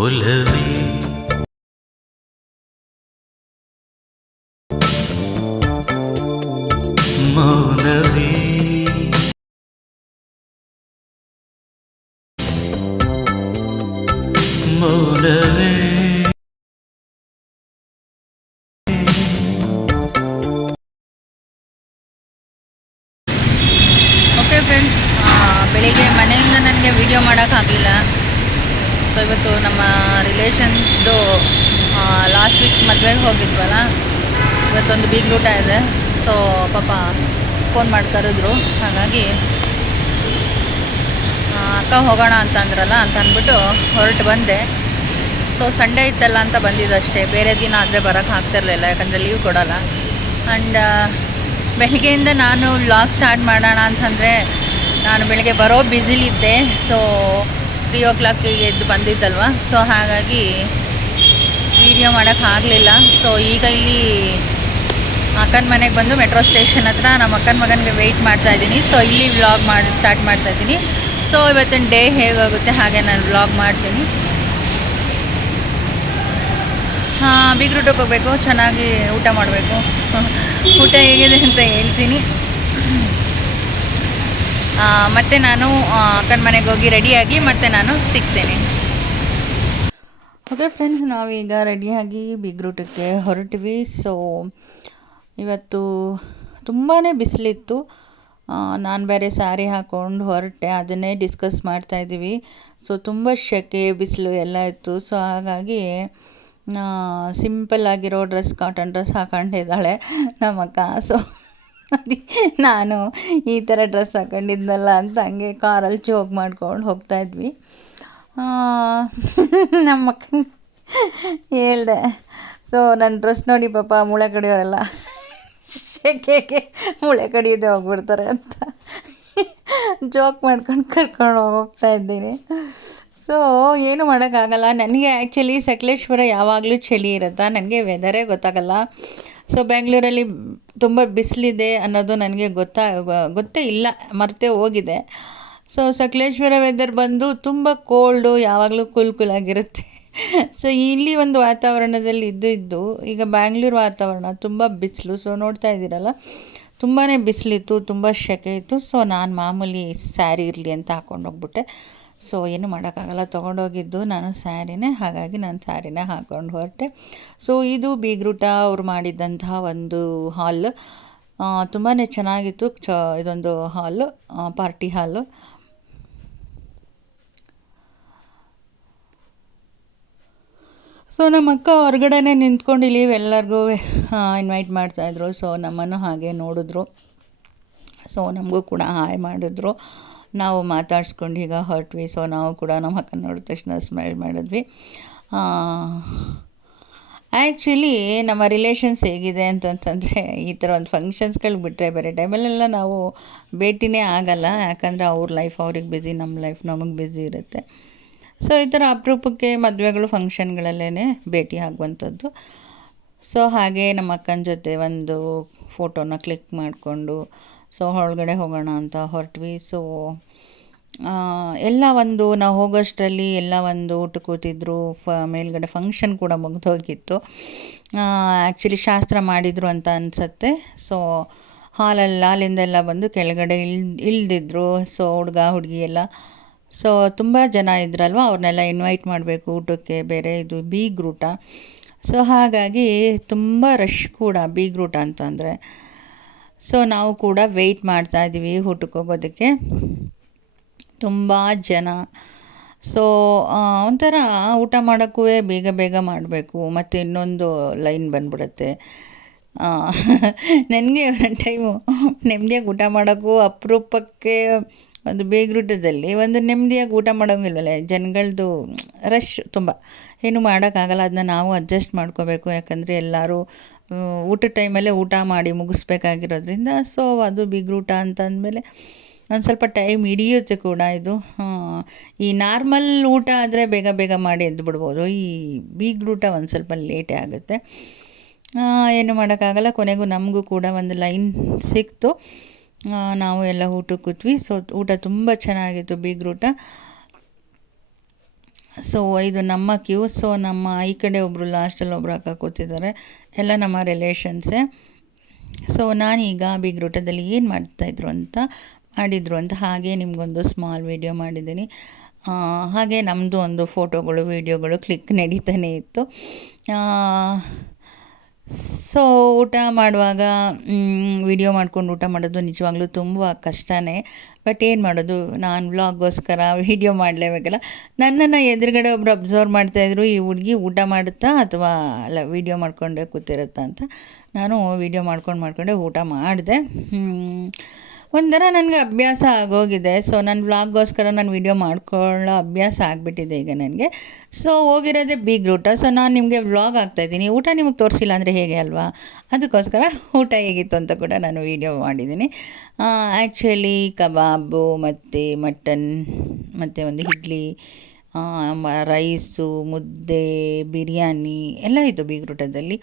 ಒಲವೇ ಮೌನವೇ ಮೌನವೇ okay friends, ಬೆಳಿಗ್ಗೆ ಮನೆಯಿಂದ ನನಗೆ ವಿಡಿಯೋ ಮಾಡೋಕ್ಕಾಗಲಿಲ್ಲ. ಸೊ ಇವತ್ತು ನಮ್ಮ ರಿಲೇಷನ್ಸ್ದು ಲಾಸ್ಟ್ ವೀಕ್ ಮದುವೆಗೆ ಹೋಗಿದ್ವಲ್ಲ, ಇವತ್ತೊಂದು ಬೀಗ್ರೂಟ ಇದೆ. ಸೊ ಪಾಪ ಫೋನ್ ಮಾಡಿ ಕರೆದ್ರು. ಹಾಗಾಗಿ ಅಕ್ಕ ಹೋಗೋಣ ಅಂತ ಅಂದ್ರಲ್ಲ ಅಂತ ಅಂದ್ಬಿಟ್ಟು ಹೊರಟು ಬಂದೆ. ಸೊ ಸಂಡೇ ಇತ್ತಲ್ಲ ಅಂತ ಬಂದಿದ್ದಷ್ಟೇ, ಬೇರೆ ದಿನ ಆದರೆ ಬರೋಕ್ಕೆ ಆಗ್ತಿರ್ಲಿಲ್ಲ, ಯಾಕಂದರೆ ಲೀವ್ ಕೊಡೋಲ್ಲ. ಆ್ಯಂಡ್ ಬೆಳಗ್ಗೆಯಿಂದ ನಾನು ವ್ಲಾಗ್ ಸ್ಟಾರ್ಟ್ ಮಾಡೋಣ ಅಂತಂದರೆ ನಾನು ಬೆಳಗ್ಗೆ ಬರೋ ಬ್ಯುಸಿಲಿದ್ದೆ. ಸೊ 3 o'clock ಎದ್ದು ಬಂದಿದ್ದಲ್ವ, ಸೊ ಹಾಗಾಗಿ ವಿಡಿಯೋ ಮಾಡೋಕ್ಕಾಗಲಿಲ್ಲ. ಸೊ ಈಗ ಇಲ್ಲಿ ಅಕ್ಕನ ಮನೆಗೆ ಬಂದು ಮೆಟ್ರೋ ಸ್ಟೇಷನ್ ಹತ್ರ ನಮ್ಮ ಅಕ್ಕನ ಮಗನಿಗೆ ವೆಯ್ಟ್ ಮಾಡ್ತಾಯಿದ್ದೀನಿ. ಸೊ ಇಲ್ಲಿ ವ್ಲಾಗ್ ಸ್ಟಾರ್ಟ್ ಮಾಡ್ತಾಯಿದ್ದೀನಿ. ಸೊ ಇವತ್ತಿನ ಡೇ ಹೇಗಾಗುತ್ತೆ ಹಾಗೆ ನಾನು ವ್ಲಾಗ್ ಮಾಡ್ತೀನಿ. ಬೀಗ್ರೂಟಕ್ಕೆ ಹೋಗಬೇಕು, ಚೆನ್ನಾಗಿ ಊಟ ಮಾಡಬೇಕು. ಊಟ ಹೇಗಿದೆ ಅಂತ ಹೇಳ್ತೀನಿ. ಮತ್ತು ನಾನು ಅಕ್ಕನ ಮನೆಗೆ ಹೋಗಿ ರೆಡಿಯಾಗಿ ಮತ್ತೆ ನಾನು ಸಿಗ್ತೇನೆ. ಓಕೆ ಫ್ರೆಂಡ್ಸ್, ನಾವೀಗ ರೆಡಿಯಾಗಿ ಬೀಗ್ರೂಟಕ್ಕೆ ಹೊರಟಿವಿ. ಸೊ ಇವತ್ತು ತುಂಬಾ ಬಿಸಿಲಿತ್ತು. ನಾನು ಬೇರೆ ಸ್ಯಾರಿ ಹಾಕ್ಕೊಂಡು ಹೊರಟೆ, ಅದನ್ನೇ ಡಿಸ್ಕಸ್ ಮಾಡ್ತಾಯಿದ್ದೀವಿ. ಸೊ ತುಂಬ ಸೆಕೆ, ಬಿಸಿಲು ಎಲ್ಲ ಇತ್ತು. ಸೊ ಹಾಗಾಗಿ ಸಿಂಪಲ್ ಆಗಿರೋ ಡ್ರೆಸ್, ಕಾಟನ್ ಡ್ರೆಸ್ ಹಾಕೊಂಡಿದ್ದಾಳೆ ನಮ್ಮಕ್ಕ. ಸೊ ನಾನು ಈ ಥರ ಡ್ರೆಸ್ ಹಾಕೊಂಡಿದ್ನಲ್ಲ ಅಂತ ಹಂಗೆ ಕಾರಲ್ಲಿ ಜೋಗ್ ಮಾಡ್ಕೊಂಡು ಹೋಗ್ತಾಯಿದ್ವಿ. ನಮ್ಮಕ್ಕ ಹೇಳ್ದೆ, ಸೊ ನನ್ನ ಡ್ರೆಸ್ ನೋಡಿ ಪಾಪ ಮೂಳೆ ಕಡಿಯೋರೆಲ್ಲ ಸೆಕೆಗೆ ಮೂಳೆ ಕಡಿಯೋದೇ ಹೋಗ್ಬಿಡ್ತಾರೆ ಅಂತ ಜೋಕ್ ಮಾಡ್ಕೊಂಡು ಕರ್ಕೊಂಡು ಹೋಗ್ತಾ ಇದ್ದೀನಿ. ಸೊ ಏನು ಮಾಡೋಕ್ಕಾಗಲ್ಲ. ನನಗೆ ಆ್ಯಕ್ಚುಲಿ ಸಕಲೇಶ್ವರ ಯಾವಾಗಲೂ ಚಳಿ ಇರುತ್ತೆ, ನನಗೆ ವೆದರೇ ಗೊತ್ತಾಗಲ್ಲ. ಸೊ ಬೆಂಗಳೂರಲ್ಲಿ ತುಂಬ ಬಿಸಿಲಿದೆ ಅನ್ನೋದು ನನಗೆ ಗೊತ್ತೇ ಇಲ್ಲ, ಮರ್ತೇ ಹೋಗಿದೆ. ಸೊ ಸಕಲೇಶ್ವರ ವೆದರ್ ಬಂದು ತುಂಬ ಕೋಲ್ಡು, ಯಾವಾಗಲೂ ಕೂಲಾಗಿರುತ್ತೆ. ಸೊ ಇಲ್ಲಿ ಒಂದು ವಾತಾವರಣದಲ್ಲಿ ಇದ್ದು ಈಗ ಬ್ಯಾಂಗ್ಳೂರು ವಾತಾವರಣ ತುಂಬ ಬಿಸಿಲು. ಸೊ ನೋಡ್ತಾ ಇದ್ದೀರಲ್ಲ, ತುಂಬಾ ಬಿಸಿಲಿತ್ತು, ತುಂಬ ಸೆಕೆ ಇತ್ತು. ಸೊ ನಾನು ಮಾಮೂಲಿ ಸ್ಯಾರಿ ಇರಲಿ ಅಂತ ಹಾಕ್ಕೊಂಡು ಹೋಗ್ಬಿಟ್ಟೆ. ಸೊ ಏನು ಮಾಡೋಕ್ಕಾಗಲ್ಲ, ತೊಗೊಂಡೋಗಿದ್ದು ನಾನು ಸ್ಯಾರಿನೇ, ಹಾಗಾಗಿ ನಾನು ಸ್ಯಾರಿನೇ ಹಾಕ್ಕೊಂಡು ಹೊರಟೆ. ಸೊ ಇದು ಬೀಗ್ರೂಟ ಅವ್ರು ಮಾಡಿದ್ದಂತಹ ಒಂದು ಹಾಲ್, ತುಂಬಾ ಚೆನ್ನಾಗಿತ್ತು. ಇದೊಂದು ಹಾಲು, ಪಾರ್ಟಿ ಹಾಲು. ಸೊ ನಮ್ಮ ಅಕ್ಕ ಹೊರಗಡೆನೇ ನಿಂತ್ಕೊಂಡು ಇಲ್ಲಿ ಎಲ್ಲರಿಗೂ ಇನ್ವೈಟ್ ಮಾಡ್ತಾಯಿದ್ರು. ಸೊ ನಮ್ಮನ್ನು ಹಾಗೆ ನೋಡಿದ್ರು. ಸೊ ನಮಗೂ ಕೂಡ ಹಾಯ್ ಮಾಡಿದ್ರು. ನಾವು ಮಾತಾಡ್ಸ್ಕೊಂಡು ಈಗ ಹೊರಟ್ವಿ. ಸೊ ನಾವು ಕೂಡ ನಮ್ಮ ಅಕ್ಕನ ನೋಡಿದ ತಕ್ಷಣ ಸ್ಮೈಲ್ ಮಾಡಿದ್ವಿ. ಆ್ಯಕ್ಚುಲಿ ನಮ್ಮ ರಿಲೇಷನ್ಸ್ ಹೇಗಿದೆ ಅಂತಂತಂದರೆ, ಈ ಥರ ಒಂದು ಫಂಕ್ಷನ್ಸ್ಗಳು ಬಿಟ್ಟರೆ ಬೇರೆ ಟೈಮಲ್ಲೆಲ್ಲ ನಾವು ಭೇಟಿನೇ ಆಗಲ್ಲ. ಯಾಕಂದರೆ ಅವ್ರ ಲೈಫ್ ಅವ್ರಿಗೆ ಬ್ಯುಸಿ, ನಮ್ಮ ಲೈಫ್ ನಮಗೆ ಬ್ಯುಸಿ ಇರುತ್ತೆ. ಸೊ ಈ ಥರ ಅಪರೂಪಕ್ಕೆ ಮದುವೆಗಳು, ಫಂಕ್ಷನ್ಗಳಲ್ಲೇ ಭೇಟಿ ಆಗುವಂಥದ್ದು. ಸೊ ಹಾಗೆ ನಮ್ಮ ಅಕ್ಕನ ಜೊತೆ ಒಂದು ಫೋಟೋನ ಕ್ಲಿಕ್ ಮಾಡಿಕೊಂಡು ಸೊ ಒಳಗಡೆ ಹೋಗೋಣ ಅಂತ ಹೊರಟ್ವಿ. ಸೊ ಎಲ್ಲ ಒಂದು ನಾವು ಹೋಗೋಷ್ಟರಲ್ಲಿ ಎಲ್ಲ ಒಂದು ಊಟ ಕೂತಿದ್ರು. ಮೇಲ್ಗಡೆ ಫಂಕ್ಷನ್ ಕೂಡ ಮುಗಿದೋಗಿತ್ತು. ಆ್ಯಕ್ಚುಲಿ ಶಾಸ್ತ್ರ ಮಾಡಿದರು ಅಂತ ಅನಿಸುತ್ತೆ. ಸೊ ಹಾಲಿಂದೆಲ್ಲ ಬಂದು ಕೆಳಗಡೆ ಇಳಿದಿದ್ರು. ಸೊ ಹುಡುಗ ಹುಡುಗಿ ಎಲ್ಲ, ಸೊ ತುಂಬ ಜನ ಇದ್ರಲ್ವ, ಅವ್ರನ್ನೆಲ್ಲ ಇನ್ವೈಟ್ ಮಾಡಬೇಕು ಊಟಕ್ಕೆ. ಬೇರೆ ಇದು ಬೀಗ್ರೂಟ. ಸೊ ಹಾಗಾಗಿ ತುಂಬ ರಶ್ ಕೂಡ ಬೀಗ್ರೂಟ ಅಂತಂದರೆ. ಸೊ ನಾವು ಕೂಡ ವೆಯ್ಟ್ ಮಾಡ್ತಾಯಿದ್ದೀವಿ ಊಟಕ್ಕೆ ಹೋಗೋದಕ್ಕೆ, ತುಂಬ ಜನ. ಸೊ ಒಂಥರ ಊಟ ಮಾಡೋಕ್ಕೂ ಬೇಗ ಮಾಡಬೇಕು, ಮತ್ತು ಇನ್ನೊಂದು ಲೈನ್ ಬಂದ್ಬಿಡುತ್ತೆ. ನನಗೆ ಒಂದು ಟೈಮು ನೆಮ್ಮದಿಯಾಗಿ ಊಟ ಮಾಡೋಕ್ಕೂ ಅಪರೂಪಕ್ಕೆ ಒಂದು ಬೀಗ್ರೂಟದಲ್ಲಿ ಒಂದು ನೆಮ್ಮದಿಯಾಗಿ ಊಟ ಮಾಡೋಂಗಿಲ್ವಲ್ಲ, ಜನಗಳದ್ದು ರಶ್ ತುಂಬ, ಏನು ಮಾಡೋಕ್ಕಾಗಲ್ಲ. ಅದನ್ನ ನಾವು ಅಡ್ಜಸ್ಟ್ ಮಾಡ್ಕೋಬೇಕು. ಯಾಕಂದರೆ ಎಲ್ಲರೂ ಊಟದ ಟೈಮಲ್ಲೇ ಊಟ ಮಾಡಿ ಮುಗಿಸ್ಬೇಕಾಗಿರೋದ್ರಿಂದ. ಸೊ ಅದು ಬೀಗ್ರೂಟ ಅಂತಂದಮೇಲೆ ಒಂದು ಸ್ವಲ್ಪ ಟೈಮ್ ಹಿಡಿಯುತ್ತೆ ಕೂಡ. ಇದು ಈ ನಾರ್ಮಲ್ ಊಟ ಆದರೆ ಬೇಗ ಮಾಡಿ ಎದ್ದು ಬಿಡ್ಬೋದು. ಈ ಬೀಗ್ರೂಟ ಒಂದು ಸ್ವಲ್ಪ ಲೇಟೇ ಆಗುತ್ತೆ. ಏನು ಮಾಡೋಕ್ಕಾಗಲ್ಲ. ಕೊನೆಗೂ ನಮಗೂ ಕೂಡ ಒಂದು ಲೈನ್ ಸಿಕ್ತು. ನಾವು ಎಲ್ಲ ಊಟಕ್ಕೆ ಕೂತ್ವಿ. ಸೊ ಊಟ ತುಂಬ ಚೆನ್ನಾಗಿತ್ತು ಬೀಗ್ರೂಟ. ಸೊ ಇದು ನಮ್ಮ ಕ್ಯೂ. ಸೊ ನಮ್ಮ ಈ ಕಡೆ ಒಬ್ಬರು ಲಾಸ್ಟಲ್ಲಿ ಒಬ್ಬರು ಅಕ್ಕ ಕೂತಿದ್ದಾರೆ, ಎಲ್ಲ ನಮ್ಮ ರಿಲೇಷನ್ಸೇ. ಸೊ ನಾನೀಗ ಬೀಗ್ರೂಟದಲ್ಲಿ ಏನು ಮಾಡಿದ್ರು ಅಂತ ಹಾಗೆ ನಿಮಗೊಂದು ಸ್ಮಾಲ್ ವಿಡಿಯೋ ಮಾಡಿದ್ದೀನಿ. ಹಾಗೆ ನಮ್ಮದು ಒಂದು ಫೋಟೋಗಳು ವೀಡಿಯೋಗಳು ಕ್ಲಿಕ್ ನಡೀತಾನೆ ಇತ್ತು. ಸೊ ಊಟ ಮಾಡುವಾಗ ವಿಡಿಯೋ ಮಾಡ್ಕೊಂಡು ಊಟ ಮಾಡೋದು ನಿಜವಾಗ್ಲೂ ತುಂಬ ಕಷ್ಟನೇ. ಬಟ್ ಏನು ಮಾಡೋದು, ನಾನು ವ್ಲಾಗ್ಗೋಸ್ಕರ ವೀಡಿಯೋ ಮಾಡಲೇಬೇಕಲ್ಲ. ನನ್ನನ್ನು ಎದುರುಗಡೆ ಒಬ್ಬರು ಅಬ್ಸರ್ವ್ ಮಾಡ್ತಾಯಿದ್ರು, ಈ ಹುಡುಗಿ ಊಟ ಮಾಡುತ್ತಾ ಅಥವಾ ಅಲ್ಲ ವೀಡಿಯೋ ಮಾಡ್ಕೊಂಡೇ ಕೂತಿರುತ್ತಾ ಅಂತ. ನಾನು ವೀಡಿಯೋ ಮಾಡ್ಕೊಂಡೆ ಊಟ ಮಾಡಿದೆ. ಒಂಥರ ನನಗೆ ಅಭ್ಯಾಸ ಆಗೋಗಿದೆ. ಸೊ ನನ್ನ ವ್ಲಾಗ್ಗೋಸ್ಕರ ನಾನು ವೀಡಿಯೋ ಮಾಡ್ಕೊಳ್ಳೋ ಅಭ್ಯಾಸ ಆಗಿಬಿಟ್ಟಿದೆ ಈಗ ನನಗೆ. ಸೊ ಹೋಗಿರೋದೇ ಬೀಗ್ರೂಟ. ಸೊ ನಾನು ನಿಮಗೆ ವ್ಲಾಗ್ ಆಗ್ತಾಯಿದ್ದೀನಿ, ಊಟ ನಿಮಗೆ ತೋರಿಸಿಲ್ಲ ಅಂದರೆ ಹೇಗೆ ಅಲ್ವಾ, ಅದಕ್ಕೋಸ್ಕರ ಊಟ ಹೇಗಿತ್ತು ಅಂತ ಕೂಡ ನಾನು ವೀಡಿಯೋ ಮಾಡಿದ್ದೀನಿ. ಆ್ಯಕ್ಚುಲಿ ಕಬಾಬು ಮತ್ತು ಮಟನ್ ಮತ್ತು ಒಂದು ಇಡ್ಲಿ, ರೈಸು, ಮುದ್ದೆ, ಬಿರಿಯಾನಿ ಎಲ್ಲ ಇತ್ತು ಬೀಗ್ರೂಟದಲ್ಲಿ.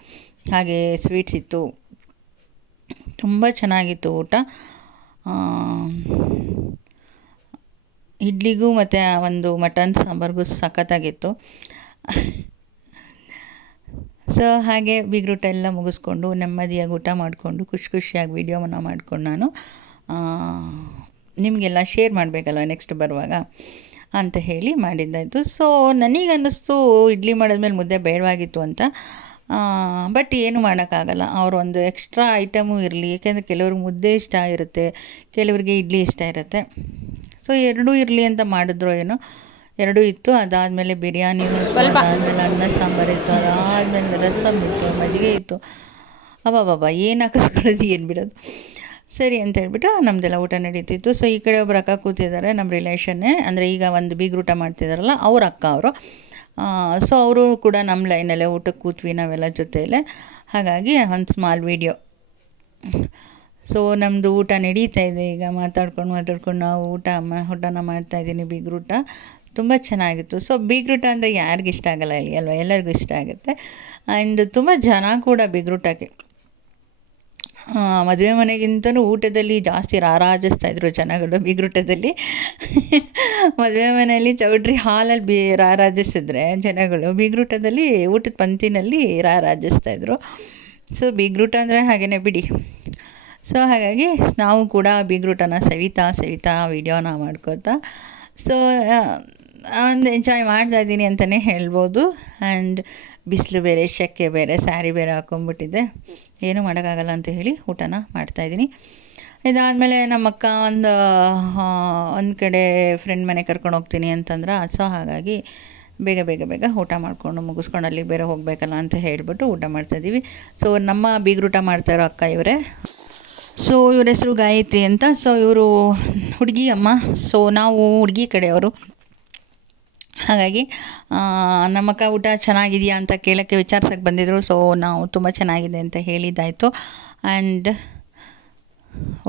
ಹಾಗೆ ಸ್ವೀಟ್ಸ್ ಇತ್ತು, ತುಂಬ ಚೆನ್ನಾಗಿತ್ತು ಊಟ. ಇಡ್ಲಿಗೂ ಮತ್ತು ಒಂದು ಮಟನ್ ಸಾಂಬಾರಿಗೂ ಸಖತ್ತಾಗಿತ್ತು. ಸೊ ಹಾಗೆ ಬೀಗ್ರೂಟ ಎಲ್ಲ ಮುಗಿಸ್ಕೊಂಡು ನೆಮ್ಮದಿಯಾಗಿ ಊಟ ಮಾಡಿಕೊಂಡು ಖುಷಿಯಾಗಿ ವೀಡಿಯೋವನ್ನು ಮಾಡ್ಕೊಂಡು ನಾನು ನಿಮಗೆಲ್ಲ ಶೇರ್ ಮಾಡಬೇಕಲ್ವ ನೆಕ್ಸ್ಟ್ ಬರುವಾಗ ಅಂತ ಹೇಳಿ ಮಾಡಿದ್ದಾಯಿತು. ಸೊ ನನಗನ್ನಿಸ್ತು ಇಡ್ಲಿ ಮಾಡಿದ್ಮೇಲೆ ಮುದ್ದೆ ಬೇಡವಾಗಿತ್ತು ಅಂತ. ಬಟ್ ಏನು ಮಾಡೋಕ್ಕಾಗಲ್ಲ, ಅವರು ಒಂದು ಎಕ್ಸ್ಟ್ರಾ ಐಟಮು ಇರಲಿ. ಏಕೆಂದರೆ ಕೆಲವ್ರಿಗೆ ಮುದ್ದೆ ಇಷ್ಟ ಇರುತ್ತೆ, ಕೆಲವರಿಗೆ ಇಡ್ಲಿ ಇಷ್ಟ ಇರುತ್ತೆ. ಸೊ ಎರಡೂ ಇರಲಿ ಅಂತ ಮಾಡಿದ್ರು ಏನೋ, ಎರಡೂ ಇತ್ತು. ಅದಾದಮೇಲೆ ಬಿರಿಯಾನಿ ಇತ್ತು, ಅದಾದಮೇಲೆ ಅನ್ನ ಸಾಂಬಾರು ಇತ್ತು, ಅದಾದಮೇಲೆ ರಸಮ್ ಇತ್ತು, ಮಜ್ಜಿಗೆ ಇತ್ತು. ಅಬ್ಬಬ್ಬಬ್ಬ ಏನು ಹಾಕಿಸ್ಕೊಳ್ಳೋದು ಏನು ಬಿಡೋದು, ಸರಿ ಅಂತ ಹೇಳ್ಬಿಟ್ಟು ನಮ್ಮದೆಲ್ಲ ಊಟ ನಡೀತಿತ್ತು. ಸೊ ಈ ಕಡೆ ಒಬ್ಬರು ಅಕ್ಕ ಕೂತಿದ್ದಾರೆ, ನಮ್ಮ ರಿಲೇಷನ್ನೇ, ಅಂದರೆ ಈಗ ಒಂದು ಬೀಗ್ರೂಟ ಮಾಡ್ತಿದ್ದಾರಲ್ಲ ಅವ್ರ ಅಕ್ಕ ಅವರು. ಸೊ ಅವರು ಕೂಡ ನಮ್ಮ ಲೈನಲ್ಲೇ ಊಟಕ್ಕೆ ಕೂತ್ವಿ ನಾವೆಲ್ಲ ಜೊತೆಯಲ್ಲೇ. ಹಾಗಾಗಿ ಒಂದು ಸ್ಮಾಲ್ ವೀಡಿಯೋ. ಸೊ ನಮ್ಮದು ಊಟ ನಡೀತಾ ಇದೆ ಈಗ, ಮಾತಾಡ್ಕೊಂಡು ನಾವು ಊಟನ ಮಾಡ್ತಾಯಿದ್ದೀನಿ. ಬೀಗ್ರೂಟ ತುಂಬ ಚೆನ್ನಾಗಿತ್ತು. ಸೊ ಬೀಗ್ರೂಟ ಅಂದರೆ ಯಾರಿಗೂ ಇಷ್ಟ ಆಗಲ್ಲ ಹೇಳಿ ಅಲ್ವಾ, ಎಲ್ಲರಿಗೂ ಇಷ್ಟ ಆಗುತ್ತೆ. ಆ್ಯಂಡ್ ತುಂಬ ಜನ ಕೂಡ ಬೀಗ್ರೂಟಕ್ಕೆ ಮದುವೆ ಮನೆಗಿಂತಲೂ ಊಟದಲ್ಲಿ ಜಾಸ್ತಿ ರಾರಾಜಿಸ್ತಾಯಿದ್ರು ಜನಗಳು ಬೀಗ್ರೂಟದಲ್ಲಿ. ಮದುವೆ ಮನೆಯಲ್ಲಿ ಚೌಟ್ರಿ ಹಾಲಲ್ಲಿ ರಾರಾಜಿಸಿದ್ರೆ ಜನಗಳು ಬೀಗ್ರೂಟದಲ್ಲಿ ಊಟದ ಪಂಕ್ತಿನಲ್ಲಿ ರಾರಾಜಿಸ್ತಾಯಿದ್ರು. ಸೊ ಬೀಗ್ರೂಟ ಅಂದರೆ ಹಾಗೇ ಬಿಡಿ. ಸೊ ಹಾಗಾಗಿ ನಾವು ಕೂಡ ಬೀಗ್ರೂಟನ ಸವಿತಾ ವೀಡಿಯೋನ ಮಾಡ್ಕೋತಾ ಸೊ ಒಂದು ಎಂಜಾಯ್ ಮಾಡ್ತಾಯಿದ್ದೀನಿ ಅಂತಲೇ ಹೇಳ್ಬೋದು. ಆ್ಯಂಡ್ ಬಿಸಿಲು ಬೇರೆ, ಸೆಕೆ ಬೇರೆ, ಸ್ಯಾರಿ ಬೇರೆ ಹಾಕ್ಕೊಂಬಿಟ್ಟಿದ್ದೆ, ಏನೂ ಮಾಡೋಕ್ಕಾಗಲ್ಲ ಅಂತ ಹೇಳಿ ಊಟನ ಮಾಡ್ತಾಯಿದ್ದೀನಿ. ಇದಾದಮೇಲೆ ನಮ್ಮ ಅಕ್ಕ ಒಂದು ಕಡೆ ಫ್ರೆಂಡ್ ಮನೆ ಕರ್ಕೊಂಡು ಹೋಗ್ತೀನಿ ಅಂತಂದ್ರೆ, ಸೊ ಹಾಗಾಗಿ ಬೇಗ ಊಟ ಮಾಡಿಕೊಂಡು ಮುಗಿಸ್ಕೊಂಡು ಅಲ್ಲಿಗೆ ಬೇರೆ ಹೋಗಬೇಕಲ್ಲ ಅಂತ ಹೇಳಿಬಿಟ್ಟು ಊಟ ಮಾಡ್ತಾಯಿದ್ದೀವಿ. ಸೊ ನಮ್ಮ ಬೀಗ್ರೂಟ ಮಾಡ್ತಾಯಿರೋ ಅಕ್ಕ ಇವರೇ. ಸೊ ಇವ್ರ ಹೆಸರು ಗಾಯತ್ರಿ ಅಂತ. ಸೊ ಇವರು ಹುಡುಗಿ ಅಮ್ಮ. ಸೊ ನಾವು ಹುಡುಗಿ ಕಡೆಯವರು. ಹಾಗಾಗಿ ನಮ್ಮ ಅಕ್ಕ ಊಟ ಚೆನ್ನಾಗಿದೆಯಾ ಅಂತ ಕೇಳೋಕ್ಕೆ ವಿಚಾರಿಸೋಕ್ಕೆ ಬಂದಿದ್ದರು. ಸೊ ನಾವು ತುಂಬ ಚೆನ್ನಾಗಿದೆ ಅಂತ ಹೇಳಿದ್ದಾಯಿತು. ಆ್ಯಂಡ್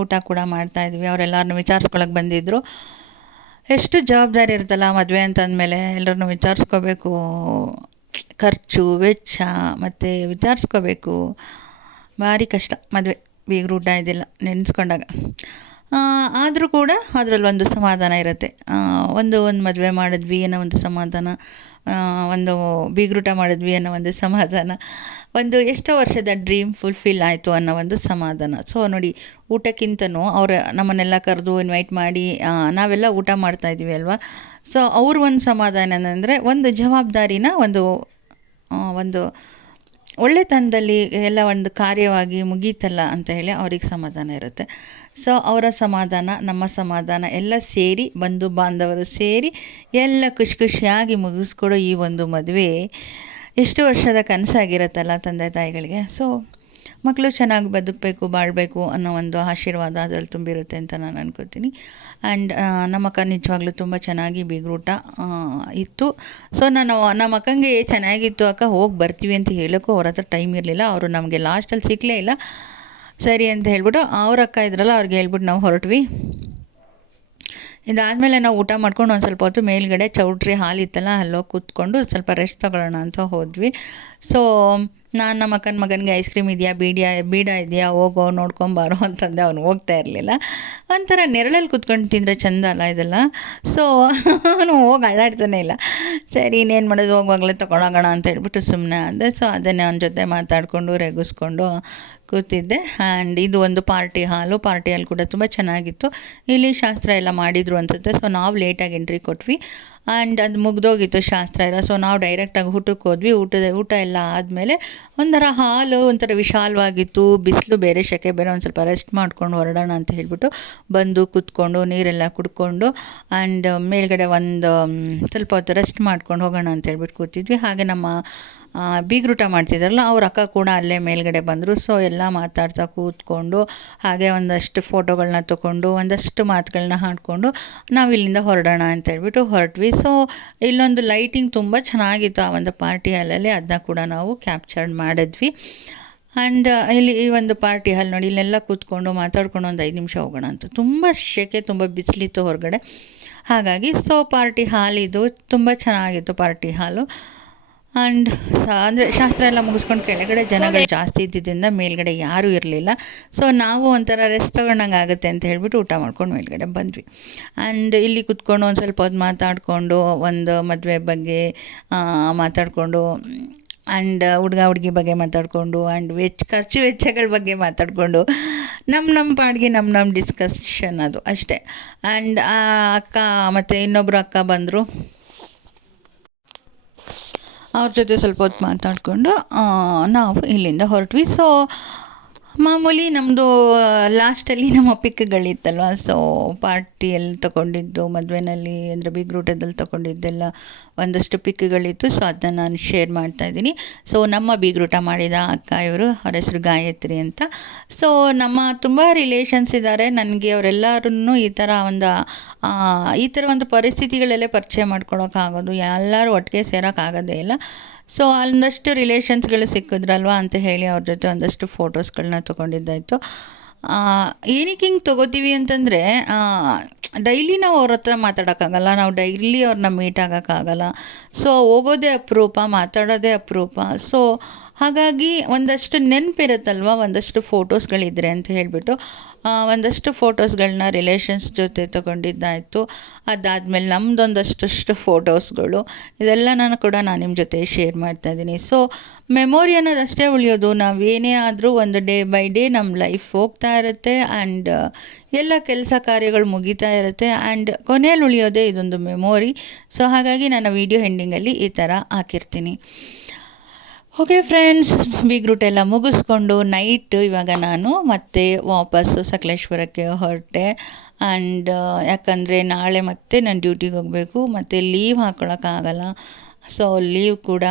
ಊಟ ಕೂಡ ಮಾಡ್ತಾಯಿದ್ವಿ. ಅವರೆಲ್ಲರನ್ನೂ ವಿಚಾರಿಸ್ಕೊಳಕ್ಕೆ ಬಂದಿದ್ದರು. ಎಷ್ಟು ಜವಾಬ್ದಾರಿ ಇರುತ್ತಲ್ಲ ಮದುವೆ ಅಂತಂದಮೇಲೆ, ಎಲ್ಲರನ್ನೂ ವಿಚಾರಿಸ್ಕೋಬೇಕು, ಖರ್ಚು ವೆಚ್ಚ ಮತ್ತು ವಿಚಾರಿಸ್ಕೋಬೇಕು. ಭಾರಿ ಕಷ್ಟ ಮದುವೆ, ಬೀಗ್ರೂಟ ಇದೆಲ್ಲ ನೆನೆಸ್ಕೊಂಡಾಗ. ಆದರೂ ಕೂಡ ಅದರಲ್ಲೊಂದು ಸಮಾಧಾನ ಇರುತ್ತೆ. ಒಂದು ಮದುವೆ ಮಾಡಿದ್ವಿ ಅನ್ನೋ ಒಂದು ಸಮಾಧಾನ, ಒಂದು ಬೀಗ್ರೂಟ ಮಾಡಿದ್ವಿ ಅನ್ನೋ ಒಂದು ಸಮಾಧಾನ, ಒಂದು ಎಷ್ಟೋ ವರ್ಷದ ಡ್ರೀಮ್ ಫುಲ್ಫಿಲ್ ಆಯಿತು ಅನ್ನೋ ಒಂದು ಸಮಾಧಾನ. ಸೊ ನೋಡಿ, ಊಟಕ್ಕಿಂತನೂ ಅವರು ನಮ್ಮನ್ನೆಲ್ಲ ಕರೆದು ಇನ್ವೈಟ್ ಮಾಡಿ ನಾವೆಲ್ಲ ಊಟ ಮಾಡ್ತಾಯಿದ್ವಿ ಅಲ್ವಾ. ಸೊ ಅವ್ರ ಒಂದು ಸಮಾಧಾನ ಅಂದರೆ ಒಂದು ಜವಾಬ್ದಾರಿನ ಒಂದು ಒಳ್ಳೆತನದಲ್ಲಿ ಎಲ್ಲ ಒಂದು ಕಾರ್ಯವಾಗಿ ಮುಗೀತಲ್ಲ ಅಂತ ಹೇಳಿ ಅವ್ರಿಗೆ ಸಮಾಧಾನ ಇರುತ್ತೆ. ಸೊ ಅವರ ಸಮಾಧಾನ, ನಮ್ಮ ಸಮಾಧಾನ ಎಲ್ಲ ಸೇರಿ, ಬಂಧು ಬಾಂಧವರು ಸೇರಿ ಎಲ್ಲ ಖುಷಿಯಾಗಿ ಮುಗಿಸ್ಕೊಡೋ ಈ ಒಂದು ಮದುವೆ ಎಷ್ಟು ವರ್ಷದ ಕನಸಾಗಿರುತ್ತಲ್ಲ ತಂದೆ ತಾಯಿಗಳಿಗೆ. ಸೊ ಮಕ್ಕಳು ಚೆನ್ನಾಗಿ ಬದುಕಬೇಕು, ಬಾಳಬೇಕು ಅನ್ನೋ ಒಂದು ಆಶೀರ್ವಾದ ಅದರಲ್ಲಿ ತುಂಬಿರುತ್ತೆ ಅಂತ ನಾನು ಅನ್ಕೋತೀನಿ. ಆ್ಯಂಡ್ ನಮ್ಮ ಅಕ್ಕ ನಿಜವಾಗ್ಲೂ ತುಂಬ ಚೆನ್ನಾಗಿ ಬೀಗ್ರೂಟ ಇತ್ತು. ಸೊ ನಮ್ಮ ಅಕ್ಕಂಗೆ ಚೆನ್ನಾಗಿತ್ತು ಅಕ್ಕ, ಹೋಗಿ ಬರ್ತೀವಿ ಅಂತ ಹೇಳೋಕ್ಕೂ ಅವ್ರ ಹತ್ರ ಟೈಮ್ ಇರಲಿಲ್ಲ. ಅವರು ನಮಗೆ ಲಾಸ್ಟಲ್ಲಿ ಸಿಕ್ಕಲೇ ಇಲ್ಲ. ಸರಿ ಅಂತ ಹೇಳ್ಬಿಟ್ಟು ಅವ್ರ ಅಕ್ಕ ಇದ್ರಲ್ಲ ಅವ್ರಿಗೆ ಹೇಳ್ಬಿಟ್ಟು ನಾವು ಹೊರಟ್ವಿ. ಇದಾದಮೇಲೆ ನಾವು ಊಟ ಮಾಡ್ಕೊಂಡು ಒಂದು ಸ್ವಲ್ಪ ಹೊತ್ತು ಮೇಲ್ಗಡೆ ಚೌಟ್ರಿ ಹಾಲ್ ಇತ್ತಲ್ಲ, ಅಲ್ಲೋಗಿ ಕೂತ್ಕೊಂಡು ಸ್ವಲ್ಪ ರೆಸ್ಟ್ ತೊಗೊಳ್ಳೋಣ ಅಂತ ಹೋದ್ವಿ. ಸೊ ನಾನು ನಮ್ಮ ಅಕ್ಕನ ಮಗನಿಗೆ ಐಸ್ ಕ್ರೀಮ್ ಇದೆಯಾ ಬೀಡ ಇದೆಯಾ ಹೋಗೋ ನೋಡ್ಕೊಂಬಾರೋ ಅಂತಂದೆ. ಅವನು ಹೋಗ್ತಾ ಇರಲಿಲ್ಲ. ಒಂಥರ ನೆರಳಲ್ಲಿ ಕುತ್ಕೊಂಡು ತಿಂದರೆ ಚೆಂದ ಅಲ್ಲ ಇದೆಲ್ಲ. ಸೊ ಅವನು ಹೋಗಿ ಅಳ್ಳಾಡ್ತಾನೆ ಇಲ್ಲ. ಸರಿ ಇನ್ನೇನು ಮಾಡೋದು, ಹೋಗುವಾಗಲೇ ತೊಗೊಂಡೋಗೋಣ ಅಂತ ಹೇಳ್ಬಿಟ್ಟು ಸುಮ್ಮನೆ ಆದೆ. ಸೊ ಅದನ್ನೇ ಅವನ ಜೊತೆ ಮಾತಾಡಿಕೊಂಡು ರೇಗಿಸ್ಕೊಂಡು ಕೂತಿದ್ದೆ. ಆ್ಯಂಡ್ ಇದು ಒಂದು ಪಾರ್ಟಿ ಹಾಲು ಕೂಡ ತುಂಬ ಚೆನ್ನಾಗಿತ್ತು. ಇಲ್ಲಿ ಶಾಸ್ತ್ರ ಎಲ್ಲ ಮಾಡಿದರು ಅನ್ಸುತ್ತೆ. ಸೊ ನಾವು ಲೇಟಾಗಿ ಎಂಟ್ರಿ ಕೊಟ್ವಿ ಆ್ಯಂಡ್ ಅದು ಮುಗ್ದೋಗಿತ್ತು ಶಾಸ್ತ್ರ ಎಲ್ಲ. ಸೊ ನಾವು ಡೈರೆಕ್ಟಾಗಿ ಊಟಕ್ಕೆ ಹೋದ್ವಿ. ಊಟ ಎಲ್ಲ ಆದಮೇಲೆ ಒಂಥರ ಹಾಲು ಒಂಥರ ವಿಶಾಲವಾಗಿತ್ತು. ಬಿಸಿಲು ಬೇರೆ, ಸೆಕೆ ಬೇರೆ, ಒಂದು ಸ್ವಲ್ಪ ರೆಸ್ಟ್ ಮಾಡ್ಕೊಂಡು ಹೊರಡೋಣ ಅಂತ ಹೇಳ್ಬಿಟ್ಟು ಬಂದು ಕೂತ್ಕೊಂಡು ನೀರೆಲ್ಲ ಕುಡ್ಕೊಂಡು ಆ್ಯಂಡ್ ಮೇಲ್ಗಡೆ ಒಂದು ಸ್ವಲ್ಪ ಹೊತ್ತು ರೆಸ್ಟ್ ಮಾಡ್ಕೊಂಡು ಹೋಗೋಣ ಅಂತ ಹೇಳ್ಬಿಟ್ಟು ಕೂತಿದ್ವಿ. ಹಾಗೆ ನಮ್ಮ ಬೀಗ್ರೂಟ ಮಾಡ್ತಿದ್ದಾರಲ್ಲ ಅವ್ರ ಅಕ್ಕ ಕೂಡ ಅಲ್ಲೇ ಮೇಲ್ಗಡೆ ಬಂದರು. ಸೊ ಎಲ್ಲ ಮಾತಾಡ್ತಾ ಕೂತ್ಕೊಂಡು ಹಾಗೆ ಒಂದಷ್ಟು ಫೋಟೋಗಳನ್ನ ತೊಗೊಂಡು ಒಂದಷ್ಟು ಮಾತುಗಳನ್ನ ಹಾಡಿಕೊಂಡು ನಾವು ಇಲ್ಲಿಂದ ಹೊರಡೋಣ ಅಂತ ಹೇಳ್ಬಿಟ್ಟು ಹೊರಟ್ವಿ. ಸೊ ಇಲ್ಲೊಂದು ಲೈಟಿಂಗ್ ತುಂಬ ಚೆನ್ನಾಗಿತ್ತು ಆ ಒಂದು ಪಾರ್ಟಿ ಹಾಲಲ್ಲಿ. ಅದನ್ನ ಕೂಡ ನಾವು ಕ್ಯಾಪ್ಚರ್ ಮಾಡಿದ್ವಿ. ಆ್ಯಂಡ್ ಇಲ್ಲಿ ಈ ಒಂದು ಪಾರ್ಟಿ ಹಾಲ್ ನೋಡಿ, ಇಲ್ಲೆಲ್ಲ ಕೂತ್ಕೊಂಡು ಮಾತಾಡ್ಕೊಂಡು ಒಂದು 5 ನಿಮಿಷ ಹೋಗೋಣ ಅಂತ. ತುಂಬ ಸೆಕೆ, ತುಂಬ ಬಿಸಿಲಿತ್ತು ಹೊರಗಡೆ. ಹಾಗಾಗಿ ಸೊ ಪಾರ್ಟಿ ಹಾಲ್ ಇದು ತುಂಬ ಚೆನ್ನಾಗಿತ್ತು ಪಾರ್ಟಿ ಹಾಲು. ಆ್ಯಂಡ್ ಅಂದರೆ ಶಾಸ್ತ್ರ ಎಲ್ಲ ಮುಗಿಸ್ಕೊಂಡು ಕೆಳಗಡೆ ಜನಗಳು ಜಾಸ್ತಿ ಇದ್ದಿದ್ದರಿಂದ ಮೇಲ್ಗಡೆ ಯಾರೂ ಇರಲಿಲ್ಲ. ಸೊ ನಾವು ಒಂಥರ ರೆಸ್ಟ್ ತೊಗೊಂಡಂಗೆ ಆಗುತ್ತೆ ಅಂತ ಹೇಳ್ಬಿಟ್ಟು ಊಟ ಮಾಡ್ಕೊಂಡು ಮೇಲ್ಗಡೆ ಬಂದ್ವಿ. ಆ್ಯಂಡ್ ಇಲ್ಲಿ ಕುತ್ಕೊಂಡು ಒಂದು ಸ್ವಲ್ಪ ಹೊತ್ತು ಮಾತಾಡಿಕೊಂಡು ಒಂದು ಮದುವೆ ಬಗ್ಗೆ ಮಾತಾಡಿಕೊಂಡು ಆ್ಯಂಡ್ ಹುಡುಗಿ ಬಗ್ಗೆ ಮಾತಾಡಿಕೊಂಡು ಆ್ಯಂಡ್ ಖರ್ಚು ವೆಚ್ಚಗಳ ಬಗ್ಗೆ ಮಾತಾಡಿಕೊಂಡು ನಮ್ಮ ಪಾಡಿಗೆ ನಮ್ಮ ಡಿಸ್ಕಷನ್ ಅದು ಅಷ್ಟೇ. ಆ್ಯಂಡ್ ಅಕ್ಕ ಮತ್ತು ಇನ್ನೊಬ್ಬರು ಅಕ್ಕ ಬಂದರು. ಅವ್ರ ಜೊತೆ ಸ್ವಲ್ಪ ಹೊತ್ತು ಮಾತಾಡಿಕೊಂಡು ನಾವು ಇಲ್ಲಿಂದ ಹೊರಟ್ವಿ. ಸೊ ಮಾಮೂಲಿ ನಮ್ಮದು ಲಾಸ್ಟಲ್ಲಿ ನಮ್ಮ ಪಿಕ್ಗಳಿತ್ತಲ್ವ. ಸೊ ಪಾರ್ಟಿಯಲ್ಲಿ ತೊಗೊಂಡಿದ್ದು ಮದುವೆನಲ್ಲಿ ಅಂದರೆ ಬೀಗ್ರೂಟದಲ್ಲಿ ತೊಗೊಂಡಿದ್ದೆಲ್ಲ ಒಂದಷ್ಟು ಪಿಕ್ಗಳಿತ್ತು. ಸೊ ಅದನ್ನ ನಾನು ಶೇರ್ ಮಾಡ್ತಾಯಿದ್ದೀನಿ. ಸೊ ನಮ್ಮ ಬೀಗ್ರೂಟ ಮಾಡಿದ ಅಕ್ಕ ಇವರು, ಅವ್ರ ಹೆಸರು ಗಾಯತ್ರಿ ಅಂತ. ಸೊ ನಮ್ಮ ತುಂಬ ರಿಲೇಷನ್ಸ್ ಇದ್ದಾರೆ ನನಗೆ. ಅವರೆಲ್ಲರೂ ಈ ಥರ ಒಂದು ಪರಿಸ್ಥಿತಿಗಳಲ್ಲೇ ಪರಿಚಯ ಮಾಡ್ಕೊಳೋಕ್ಕಾಗೋದು. ಎಲ್ಲರೂ ಒಟ್ಟಿಗೆ ಸೇರೋಕ್ಕಾಗೋದೇ ಇಲ್ಲ. ಸೊ ಒಂದಷ್ಟು ರಿಲೇಷನ್ಸ್ಗಳು ಸಿಕ್ಕಿದ್ರಲ್ವ ಅಂತ ಹೇಳಿ ಅವ್ರ ಜೊತೆ ಒಂದಷ್ಟು ಫೋಟೋಸ್ಗಳನ್ನ ತೊಗೊಂಡಿದ್ದಾಯಿತು. ಏನಕ್ಕೆ ಹಿಂಗೆ ತೊಗೋತೀವಿ ಅಂತಂದರೆ, ಡೈಲಿ ನಾವು ಅವ್ರ ಹತ್ರ ಮಾತಾಡೋಕ್ಕಾಗಲ್ಲ, ನಾವು ಡೈಲಿ ಅವ್ರನ್ನ ಮೀಟ್ ಆಗೋಕ್ಕಾಗಲ್ಲ. ಸೊ ಹೋಗೋದೇ ಅಪರೂಪ, ಮಾತಾಡೋದೇ ಅಪರೂಪ. ಸೊ ಹಾಗಾಗಿ ಒಂದಷ್ಟು ನೆನಪಿರುತ್ತಲ್ವ, ಒಂದಷ್ಟು ಫೋಟೋಸ್ಗಳಿದ್ರೆ ಅಂತ ಹೇಳಿಬಿಟ್ಟು ಒಂದಷ್ಟು ಫೋಟೋಸ್ಗಳನ್ನ ರಿಲೇಷನ್ಸ್ ಜೊತೆ ತೊಗೊಂಡಿದ್ದಾಯಿತು. ಅದಾದಮೇಲೆ ನಮ್ಮದೊಂದಷ್ಟು ಫೋಟೋಸ್ಗಳು ಇದೆಲ್ಲ ನಾನು ನಿಮ್ಮ ಜೊತೆ ಶೇರ್ ಮಾಡ್ತಾಯಿದ್ದೀನಿ. ಸೊ ಮೆಮೊರಿ ಅನ್ನೋದಷ್ಟೇ ಉಳಿಯೋದು. ನಾವೇನೇ ಆದರೂ ಒಂದು ಡೇ ಬೈ ಡೇ ನಮ್ಮ ಲೈಫ್ ಹೋಗ್ತಾ ಇರುತ್ತೆ ಆ್ಯಂಡ್ ಎಲ್ಲ ಕೆಲಸ ಕಾರ್ಯಗಳು ಮುಗಿತಾ ಇರುತ್ತೆ ಆ್ಯಂಡ್ ಕೊನೆಯಲ್ಲಿ ಉಳಿಯೋದೇ ಇದೊಂದು ಮೆಮೊರಿ. ಸೊ ಹಾಗಾಗಿ ನಾನು ವಿಡಿಯೋ ಎಂಡಿಂಗಲ್ಲಿ ಈ ಥರ ಹಾಕಿರ್ತೀನಿ. ಓಕೆ ಫ್ರೆಂಡ್ಸ್, ಬೀಗ್ರೂಟ ಎಲ್ಲ ಮುಗಿಸ್ಕೊಂಡು ನೈಟ್ ಇವಾಗ ನಾನು ಮತ್ತೆ ವಾಪಸ್ಸು ಸಕಲೇಶ್ವರಕ್ಕೆ ಹೊರಟೆ. ಆ್ಯಂಡ್ ಯಾಕಂದರೆ ನಾಳೆ ಮತ್ತೆ ನಾನು ಡ್ಯೂಟಿಗೆ ಹೋಗಬೇಕು, ಮತ್ತು ಲೀವ್ ಹಾಕ್ಕೊಳಕ್ಕಾಗಲ್ಲ. ಸೊ ಲೀವ್ ಕೂಡ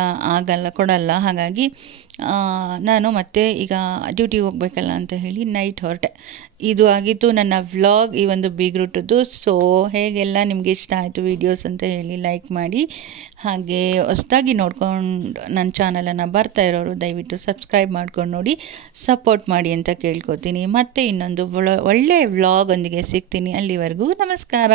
ಕೊಡಲ್ಲ. ಹಾಗಾಗಿ ನಾನು ಮತ್ತೆ ಈಗ ಡ್ಯೂಟಿಗೆ ಹೋಗಬೇಕಲ್ಲ ಅಂತ ಹೇಳಿ ನೈಟ್ ಹೊರಟೆ. ಇದು ಆಗಿತ್ತು ನನ್ನ ವ್ಲಾಗ್, ಈ ಒಂದು ಬೀಗ್ರೂಟದ್ದು. ಸೊ ಹೇಗೆಲ್ಲ ನಿಮಗೆ ಇಷ್ಟ ಆಯಿತು ವೀಡಿಯೋಸ್ ಅಂತ ಹೇಳಿ ಲೈಕ್ ಮಾಡಿ. ಹಾಗೆ ಹೊಸದಾಗಿ ನೋಡ್ಕೊಂಡು ನನ್ನ ಚಾನಲನ್ನು ಬರ್ತಾ ಇರೋರು ದಯವಿಟ್ಟು ಸಬ್ಸ್ಕ್ರೈಬ್ ಮಾಡ್ಕೊಂಡು ನೋಡಿ, ಸಪೋರ್ಟ್ ಮಾಡಿ ಅಂತ ಕೇಳ್ಕೊತೀನಿ. ಮತ್ತೆ ಇನ್ನೊಂದು ಒಳ್ಳೆಯ ವ್ಲಾಗ್ ಒಂದಿಗೆ ಸಿಗ್ತೀನಿ. ಅಲ್ಲಿವರೆಗೂ ನಮಸ್ಕಾರ.